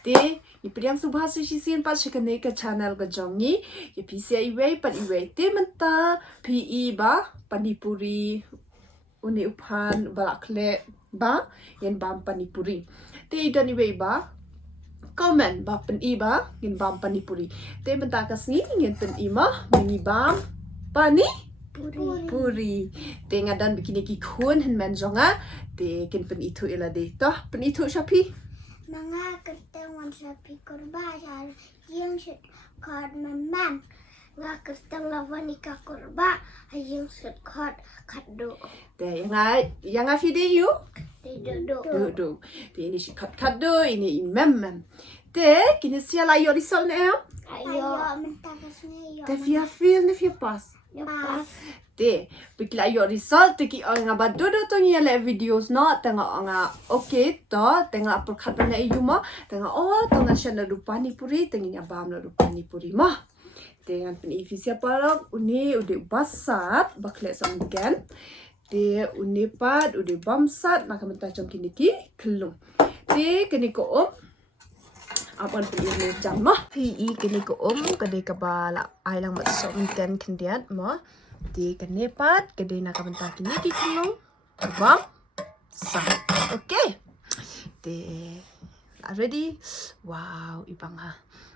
Te ipiriang subha sisisin pa shikane ka channel ka jongi ye pisia iwe pat iwe te menta pi ba panipuri uni uphan balakle ba yen bam panipuri te idan iwe ba comment ba pen ba yen bam panipuri te menta kasni yen pen ima mini bam pani puri te ngadan bikini ki kun hen men jonga te ken pen itu ila de toh pen itu shapi Mga kerteng sapi kurba jal yung shit card mamam. Nga kerteng lavanika kurba yung shit card kado. te yang video Dido. te ini si kado ini mem te kini siala yo risol ne Ayo mentakas niyo. te via feel ne via pas Pas. te bikla yo risol te ki nga badodo to ni le videos no tanga nga okay to tanga apur khato na yuma tanga tanga shana rupani puri tengi nya bam na rupani puri ma dengan penifisia parok uni ude basat bakle samgen te uni pat ude bamsat maka menta jom kini ki kelung te kini ko apan pilih jamah pi kini ko kade kabala ai lang mat somgen kendiat mo te kene pat kade nak menta kini ki kelung bam sa okay te ready wow ibang na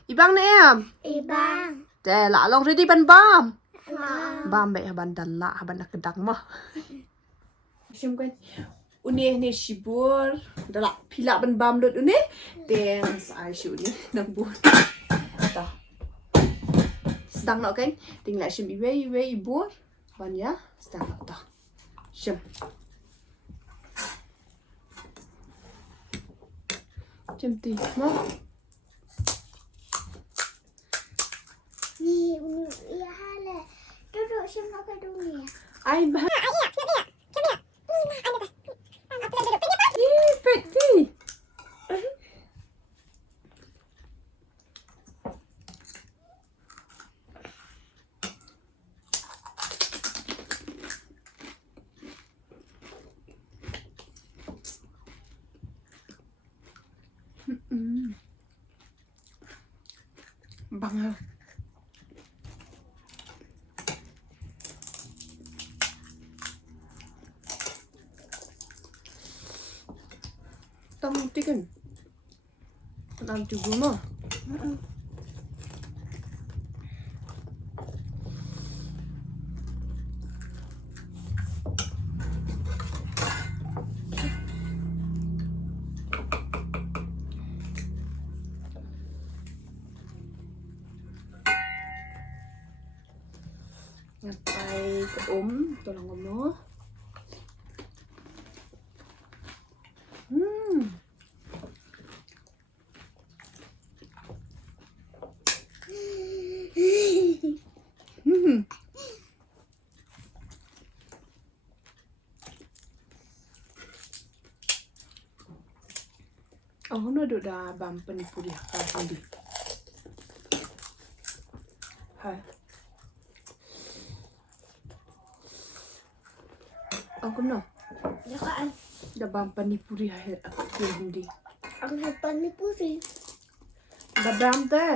Ibang. te la long ready ban bam Bam. bam be haban dalla haban nak kedak mah sim kan une ne shibur dala pila ban bam dot une teng sai shu ni nang bu ta sedang nak kan ting la sim iwe ibur ban ya sedang nak ta sim ti mah Ni ya hale. Duduk sama ke dunia. ai ba peti bang tong tiken nam tu guma ngapai ke tolong ngomong no do da bam panipuri ka hindi hai ako no Yakaan. da bam panipuri ha aku hindi Ang hepan ni Puri. da bam te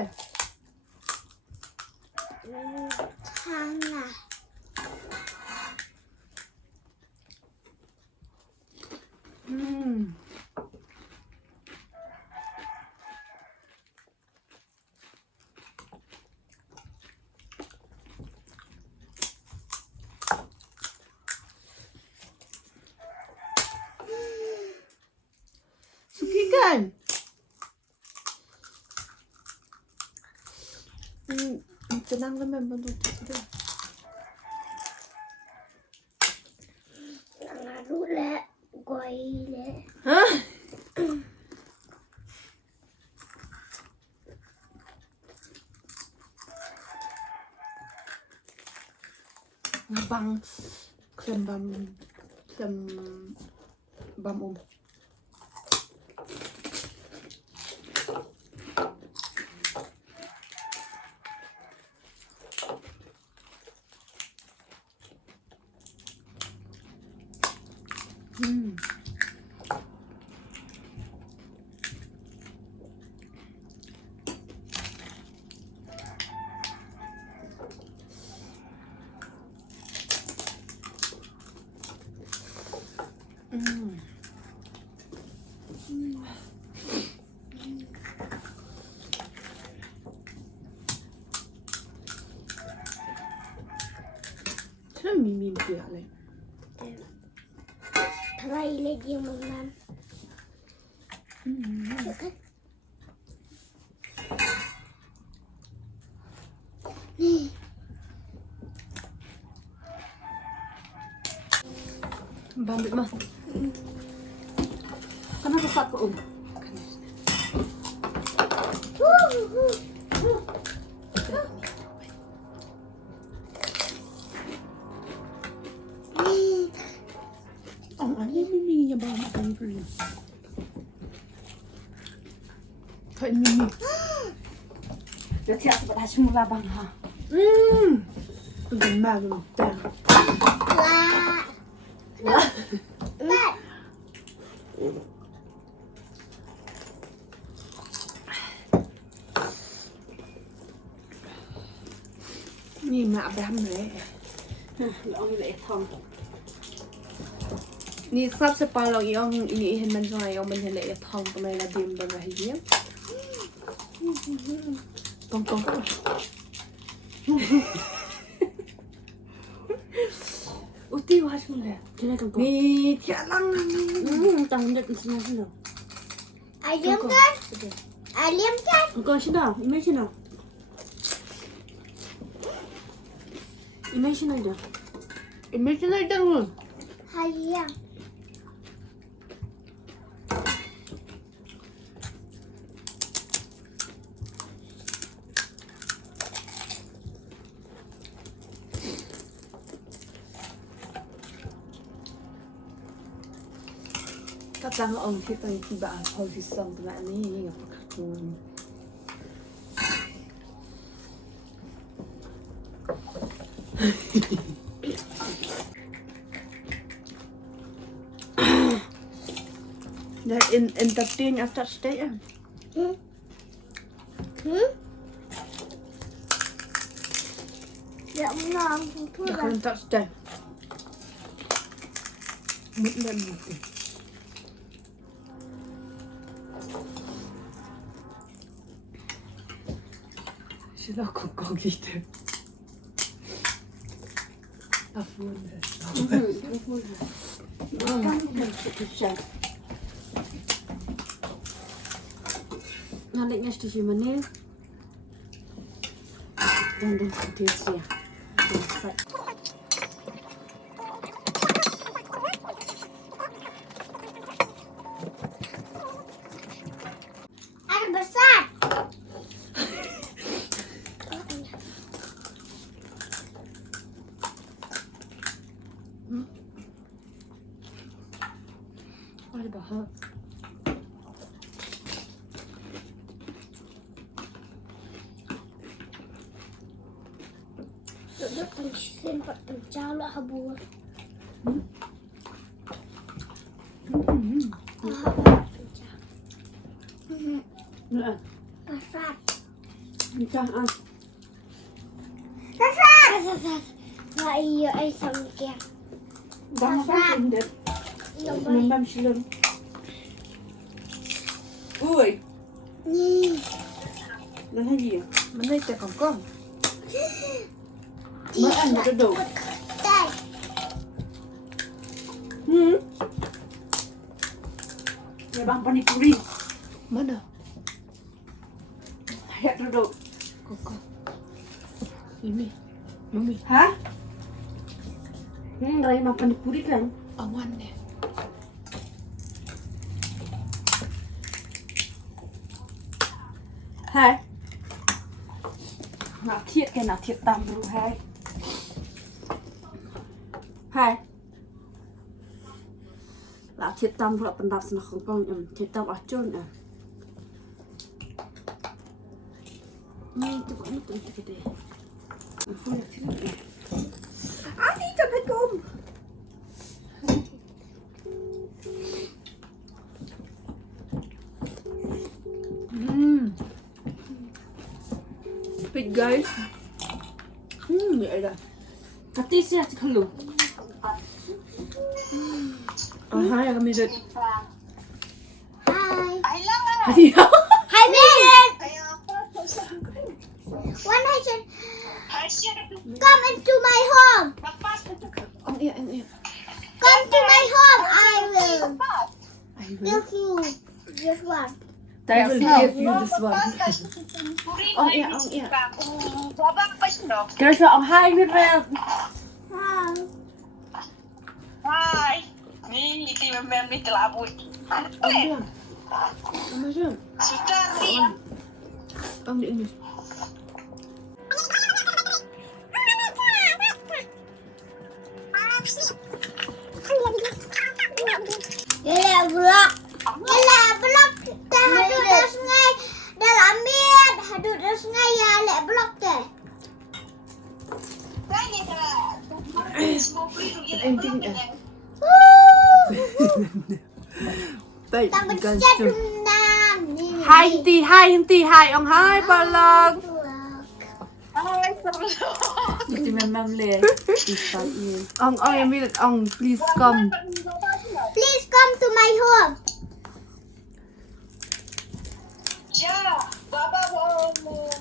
Hanga. suki kan tenang naman bantu tu Nangarule. Goile. hah ngabang klem bam Saya mimi dia le. Try lagi yang mam. Nih. Bandit mas. Kenapa sak Om? Ang ano mimi niya ba makan dulu. Kain mimi. Dia tiap sebab hashim labang ha. Udah malu dah. Ni mak Abraham le. Ông lại thòng. Ni sab se palong yong ini hen man jong yong man hele thong ko mai la dim ba ba hi. Kong kong. Uti hashim le. Kena kong kong. Ni tia lang. Tang dia sini sini. Ayam kan? Ayam kan? Kong sini. Imagine. Imagine aja. Imagine ay dang. Ayam. Katang ong kita tiba posisi song na ni apa kakun. Dat entertain after stay. Dạ ngon thu Ya là kan tak stay. Mut lem mut. Sila kong kong gitu. Afun. Nalik ngas tu si mana? Dan dia sia. ăn besar. Ay bahar. Duduk tengsin pak tencau lah habur. Nah, Besar. entah ah. Besar. Besar. Nggak iya ay samkia. Dah makan dia. Iya baik. Membam silum. Ui, Nih. dah lagi ya. Mana itu kong kong? Makan dia duduk. Tay. Dia bang panipuri. Mana? Hayat duduk. Kong kong. Mimi. Mimi. Hah? Raya bang panipuri kan? Awan deh. Hai. Nak thiệt cái nào thiệt tầm rồi hai. Hai. Là thiệt tầm rồi pendap sana Hong Kong thiệt tầm ở chôn à. Ni tu kok ni tu gede. Aku lihat sini. Assalamualaikum. Big guys. Ya dah. Kati saya kalau. Hai kami dud. Hi. Dia. Hi, Megan. When I said, come into my home. Ang iya, ang iya. Come to my home. I will I will. give you this one. I will give you this one. Ang iya, ang iya. There's ang hi Mirel. Hi. Hai, ni iti memang ni telabut. Ang iya. Ang iya. Sudah ni. Ang iya. Gila blok. Gila blok. Dah hadut dah sungai. Dah lambat. Hadut dah sungai ya lek blok deh. Tanya dah. Semua beri tu Ang tinggi. Baik, Tak guys. bercakap tentang ni. Hi Hinti, hi Hinti, hi ang hi palang. Hai, sebelum. Iti memang le. Isal ini. Ang Emil, ang please come. Please come to my home. Ya, baba mau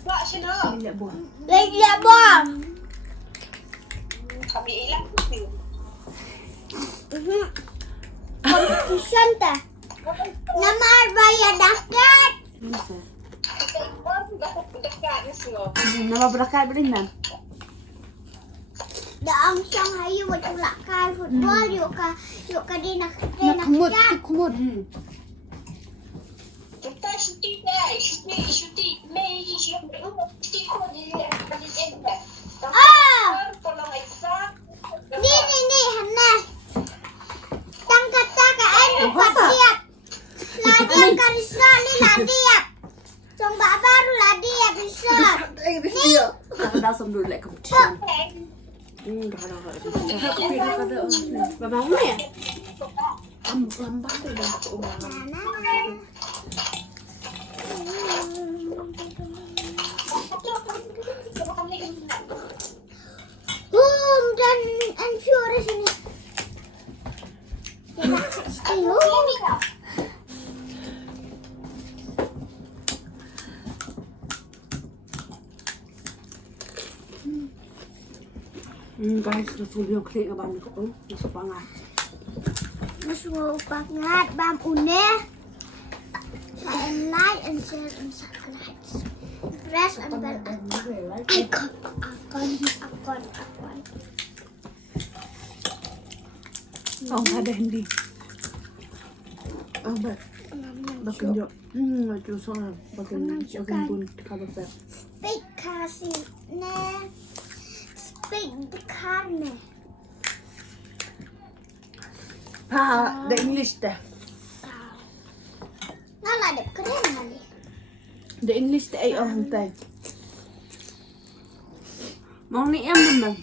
buat sini. Lihat buah. Lagi bom. Kami hilang. Competition dah. Nama bayar dakat. Ini saya. Dekat ni semua. Nama berakat beriman. Dah angsang hayu bertulakan football yuk ka dia nak Nak kumut, cat. kumut. Kita syuting dah, syuting. Mei syuting kau di sini. Ah, Tolong exam. ni Hana. Tang kata ka anu patiap. Ladi ka risau ni ladiap. Coba baru ladiap risau. Dah sambil lek kemudian. Babang ni ya? Lambat tu dah keumang. Dan ensure sini. Ayo. Guys, rasul yung klik abang ko. Masuk banget. Masuk banget bam une. And like and share and subscribe. Press and bell icon. Ang ada hindi. Ang ba? Bakin jo. Itu soal bakin pun kabel. Speak kasih ne. Speak the karne. Ha, the English dah. Nala dek keren kali. The English dah ay ang tay. Mau ni em memang.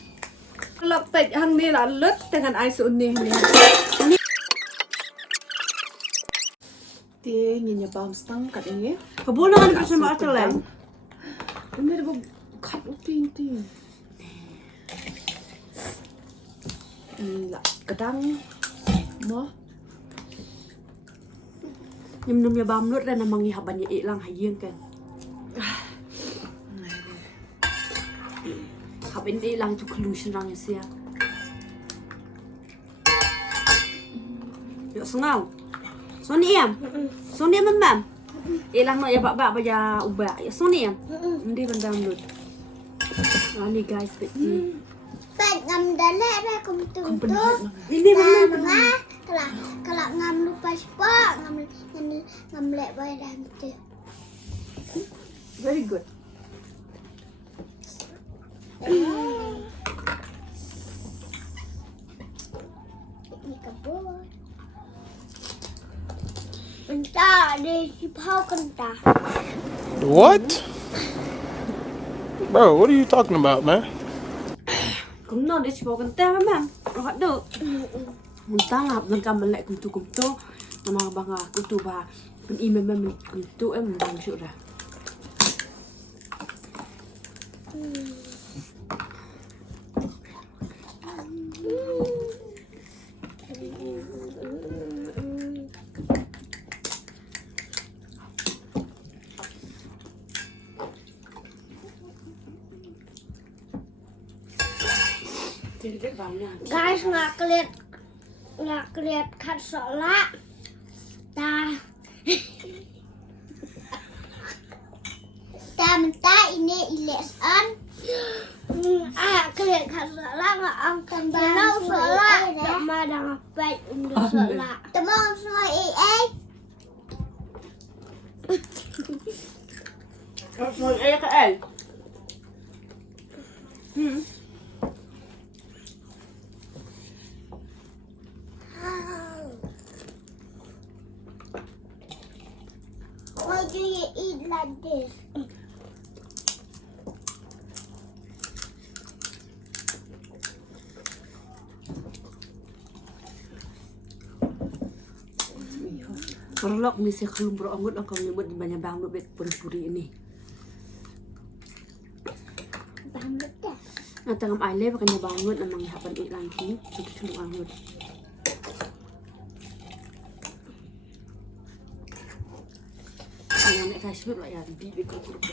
Kalau pet hang ni lah lut dengan ais unih ni. Dia nyanyi bam stang kat ini. Kebulan kan bersama Atalem. Ini ada kat upin tin. Ini lah kedang. Mo. Nyum ya bam lut dan namang ihaban ya ilang hayeng kan. Habin ilang tu conclusion rang sia. Yo sengau. Soni em. Soni memang. Ilang no ya bak ya ubah. Ya soni em. Ndi bandang lut. Ni guys bet ni. Pet ngam dalek dah kumtum tu. Ini memang Nah, kalau ngam lupa spot ngam lek bayar dah tu. Very good. Ni kabur. Entah dia sipau kentah. What? Bro, what are you talking about, man? cũng nó để chụp con tem mà họ được mình ta làm dân cầm mình lại cùng tu mà bằng cùng tu và mình im mình cùng tu em mình bằng chịu ra Jadi dia bangun. Guys, nggak keliat kat sholat. Minta ini ilesan. Keliat kat sholat nggak angkat banau sholat. Tak ada ngapain untuk sholat. Teman sholat Rồi em các em. Why do you eat like this? Perlok ni saya kelum berangut ang kami buat di banyak bangun bet puri ini. Banget dah. Nah tengam aile pakai bangun amang hapan lagi. Itu cuma angut. Yang nak kasih lah ya di kuruk.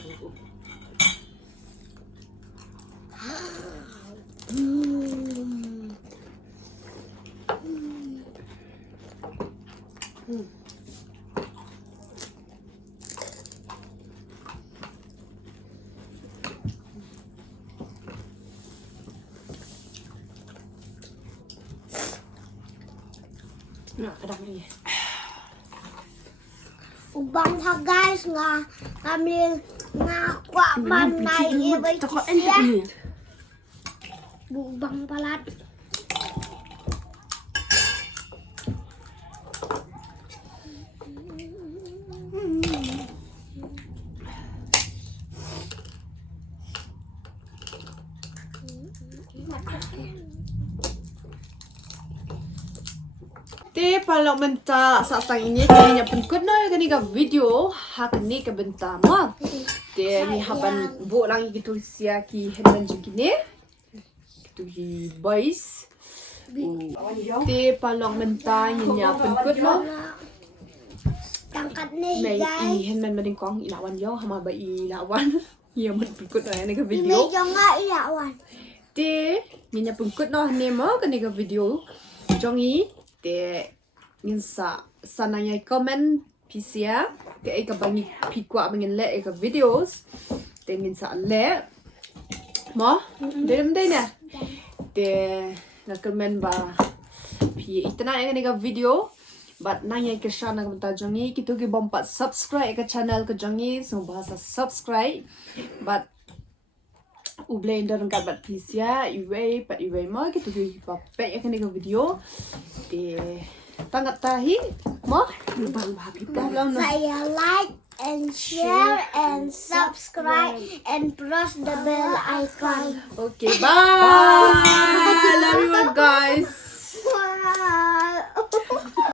Nah, kadang ini. Ubang ha guys nga kami kuat manai iba Toko kisia. entuk ni. Ubang palat. Te palok benta sa sang ini kini pengkut no kini ka video hak ni ka benta mo. Te ni haban bu lang gitu sia ki hendan jingine. Gitu hi boys. Te palok benta ni pengkut no. Tangkat ni Mai guys. i hendan mading kong ilawan yo hama ba ilawan. Ia man pengkut no ni ka Ini video. jangan ilawan. Te ni pengkut no ne mo kini ka video. Jongi te nginsa sananya comment pisia te eka bangi pikwa bangin le eka videos te nginsa le mo dem de na te na comment ba pi itna eka video but nanya ke shana ka jongi kitu ki bompat subscribe eka channel ka jongi so bahasa subscribe but ublay ndar ngat bat pisia iwe pat iwe mo gitu ki pape ya kan video de tangat tahi mo Bang happy dalam Saya like and share and subscribe and press the bell icon. okay bye love you all guys